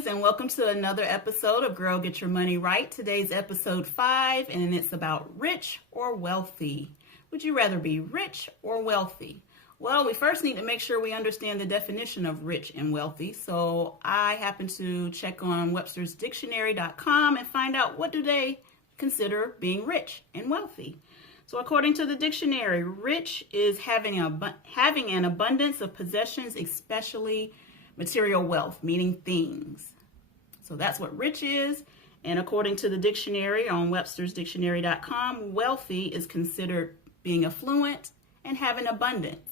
ladies, and welcome to another episode of Girl Get Your Money Right. Today's episode 5, and it's about rich or wealthy. Would you rather be rich or wealthy? Well, we first need to make sure we understand the definition of rich and wealthy. So I happen to check on webstersdictionary.com and find out what do they consider being rich and wealthy. So according to the dictionary, rich is having an abundance of possessions, especially material wealth, meaning things. So that's what rich is. And according to the dictionary on webstersdictionary.com, wealthy is considered being affluent and having abundance.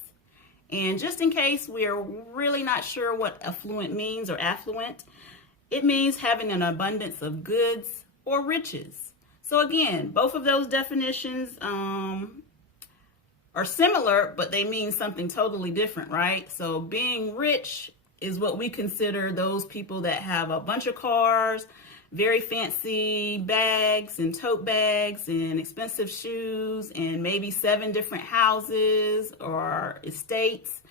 And just in case we are really not sure what affluent means or affluent, it means having an abundance of goods or riches. So again, both of those definitions are similar, but they mean something totally different, right? So being rich is what we consider those people that have a bunch of cars, very fancy bags and tote bags and expensive shoes and maybe 7 different houses or estates.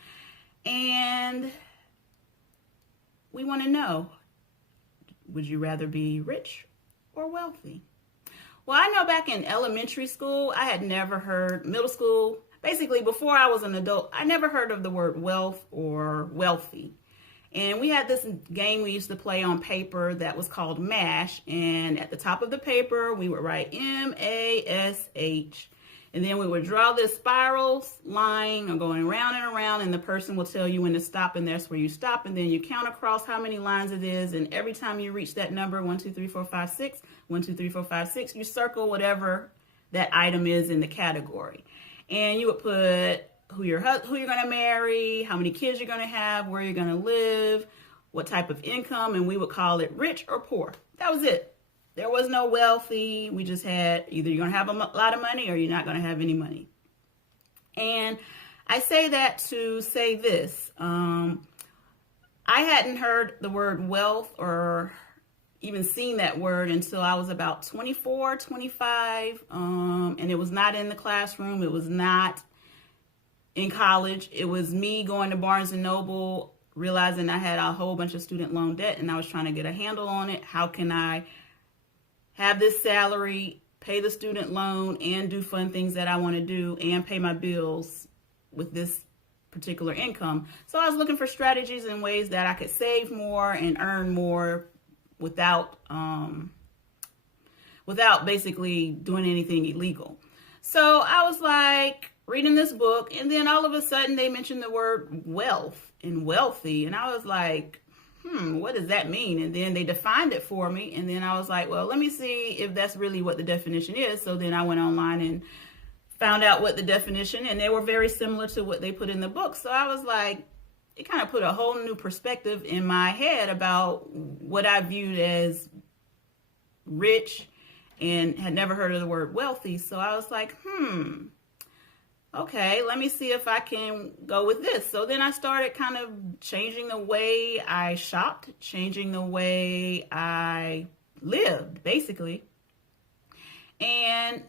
And we want to know, would you rather be rich or wealthy? Well, I know back in elementary school, I had never heard, middle school, basically before I was an adult, I never heard of the word wealth or wealthy. And we had this game we used to play on paper that was called MASH. And at the top of the paper, we would write M-A-S-H. And then we would draw this spiral line or going round and around. And the person will tell you when to stop. And that's where you stop. And then you count across how many lines it is. And every time you reach that number, 1, 2, 3, 4, 5, 6, 1, 2, 3, 4, 5, 6, you circle whatever that item is in the category. And you would put who you're going to marry, how many kids you're going to have, where you're going to live, what type of income, and we would call it rich or poor. That was it. There was no wealthy. We just had either you're going to have a lot of money or you're not going to have any money. And I say that to say this. I hadn't heard the word wealth or even seen that word until I was about 24, 25, and it was not in the classroom. It was not in college. It was me going to Barnes & Noble, realizing I had a whole bunch of student loan debt and I was trying to get a handle on it. How can I have this salary, pay the student loan, and do fun things that I want to do and pay my bills with this particular income? So I was looking for strategies and ways that I could save more and earn more without basically doing anything illegal. So I was like reading this book, and then all of a sudden they mentioned the word wealth and wealthy, and I was like, what does that mean? And then they defined it for me, and then I was like, well, let me see if that's really what the definition is. So then I went online and found out what the definition, and they were very similar to what they put in the book. So I was like, it kind of put a whole new perspective in my head about what I viewed as rich and had never heard of the word wealthy. So I was like, okay, let me see if I can go with this. So then I started kind of changing the way I shopped, changing the way I lived, basically. And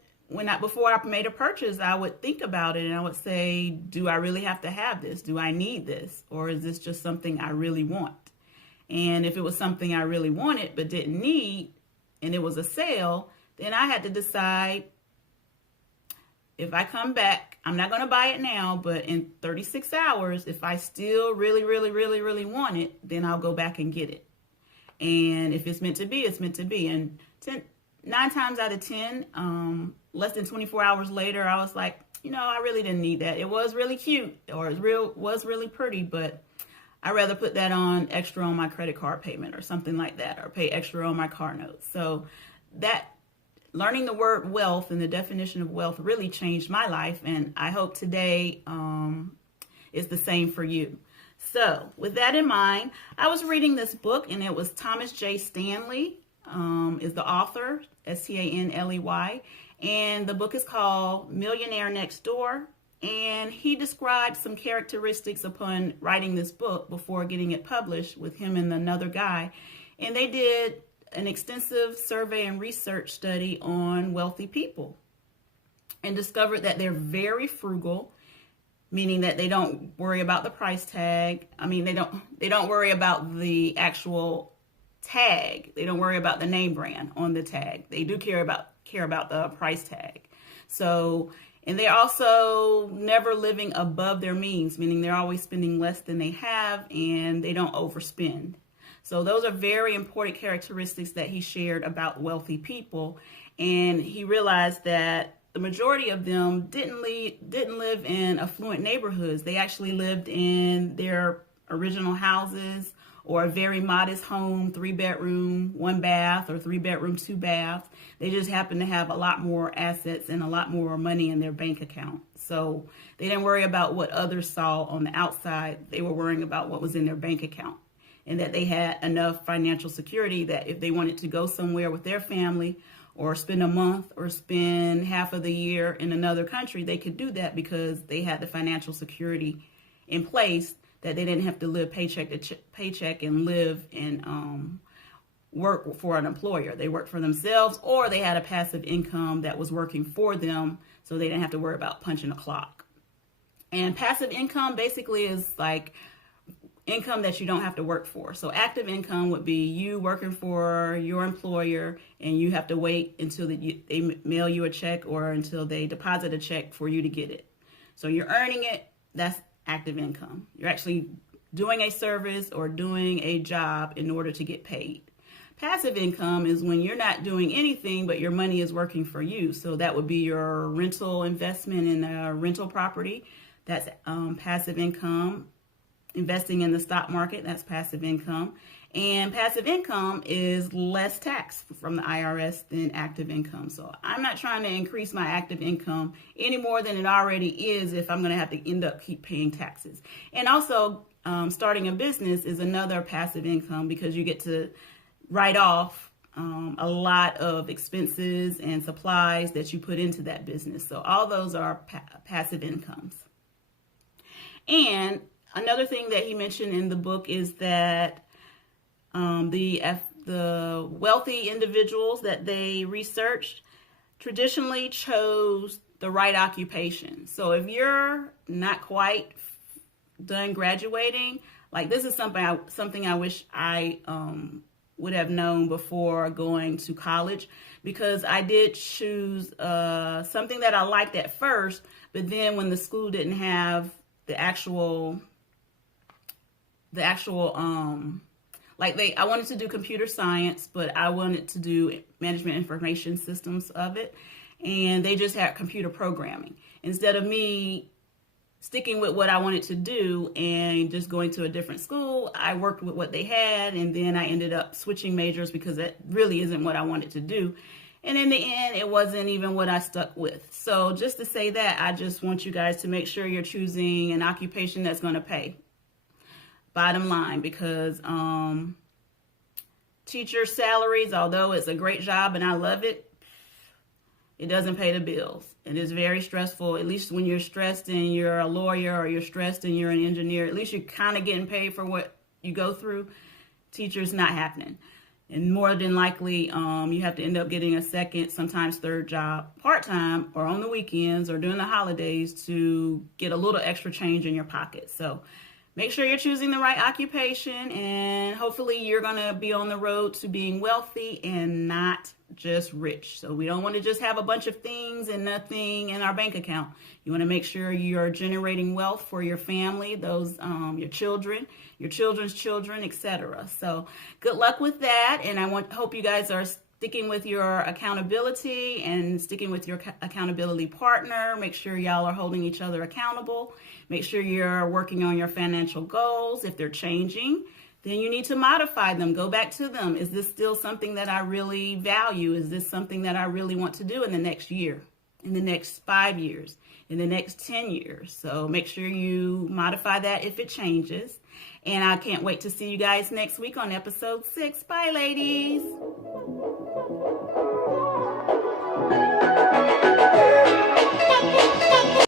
before I made a purchase, I would think about it and I would say, do I really have to have this? Do I need this? Or is this just something I really want? And if it was something I really wanted but didn't need, and it was a sale, then I had to decide, if I come back, I'm not going to buy it now, but in 36 hours, if I still really, really, really, really want it, then I'll go back and get it. And if it's meant to be, it's meant to be. And 9 times out of 10, less than 24 hours later, I was like, I really didn't need that. It was really cute, or it was really pretty, but I'd rather put that on extra on my credit card payment or something like that, or pay extra on my car notes. So that learning the word wealth and the definition of wealth really changed my life, and I hope today is the same for you. So with that in mind, I was reading this book, and it was Thomas J. Stanley is the author, Stanley, and the book is called Millionaire Next Door, and he described some characteristics upon writing this book before getting it published with him and another guy, and they did an extensive survey and research study on wealthy people and discovered that they're very frugal, meaning that they don't worry about the price tag. I mean, they don't worry about the actual tag. They don't worry about the name brand on the tag. They do care about the price tag. So, and they're also never living above their means, meaning they're always spending less than they have, and they don't overspend. So those are very important characteristics that he shared about wealthy people. And he realized that the majority of them didn't live in affluent neighborhoods. They actually lived in their original houses or a very modest home, 3-bedroom, 1 bath, or 3-bedroom, 2 bath. They just happened to have a lot more assets and a lot more money in their bank account. So they didn't worry about what others saw on the outside. They were worrying about what was in their bank account, and that they had enough financial security that if they wanted to go somewhere with their family or spend a month or spend half of the year in another country, they could do that because they had the financial security in place, that they didn't have to live paycheck to paycheck and live and work for an employer. They worked for themselves, or they had a passive income that was working for them, so they didn't have to worry about punching a clock. And passive income basically is like income that you don't have to work for. So active income would be you working for your employer, and you have to wait until they mail you a check or until they deposit a check for you to get it. So you're earning it. That's active income. You're actually doing a service or doing a job in order to get paid. Passive income is when you're not doing anything, but your money is working for you. So that would be your rental investment in a rental property. That's passive income. Investing in the stock market, that's passive income. And passive income is less tax from the IRS than active income. So I'm not trying to increase my active income any more than it already is if I'm going to have to end up keep paying taxes. And also, starting a business is another passive income because you get to write off a lot of expenses and supplies that you put into that business. So all those are passive incomes. And another thing that he mentioned in the book is that the wealthy individuals that they researched traditionally chose the right occupation. So if you're not quite done graduating, like this is something I wish I would have known before going to college, because I did choose something that I liked at first, but then when the school didn't have the actual I wanted to do computer science, but I wanted to do management information systems of it, and they just had computer programming. Instead of me sticking with what I wanted to do and just going to a different school, I worked with what they had, and then I ended up switching majors because that really isn't what I wanted to do. And in the end, it wasn't even what I stuck with. So just to say that, I just want you guys to make sure you're choosing an occupation that's going to pay. Bottom line, because teacher salaries, although it's a great job and I love it, it doesn't pay the bills. It is very stressful, at least when you're stressed and you're a lawyer, or you're stressed and you're an engineer. At least you're kind of getting paid for what you go through. Teachers, not happening. And more than likely, you have to end up getting a second, sometimes third job, part-time, or on the weekends, or during the holidays to get a little extra change in your pocket. So make sure you're choosing the right occupation, and hopefully you're going to be on the road to being wealthy and not just rich. So we don't want to just have a bunch of things and nothing in our bank account. You want to make sure you're generating wealth for your family, those your children, your children's children, etc. So good luck with that, and I hope you guys are sticking with your accountability and sticking with your accountability partner. Make sure y'all are holding each other accountable. Make sure you're working on your financial goals. If they're changing, then you need to modify them. Go back to them. Is this still something that I really value? Is this something that I really want to do in the next year, in the next 5 years, in the next 10 years? So make sure you modify that if it changes. And I can't wait to see you guys next week on episode 6. Bye, ladies.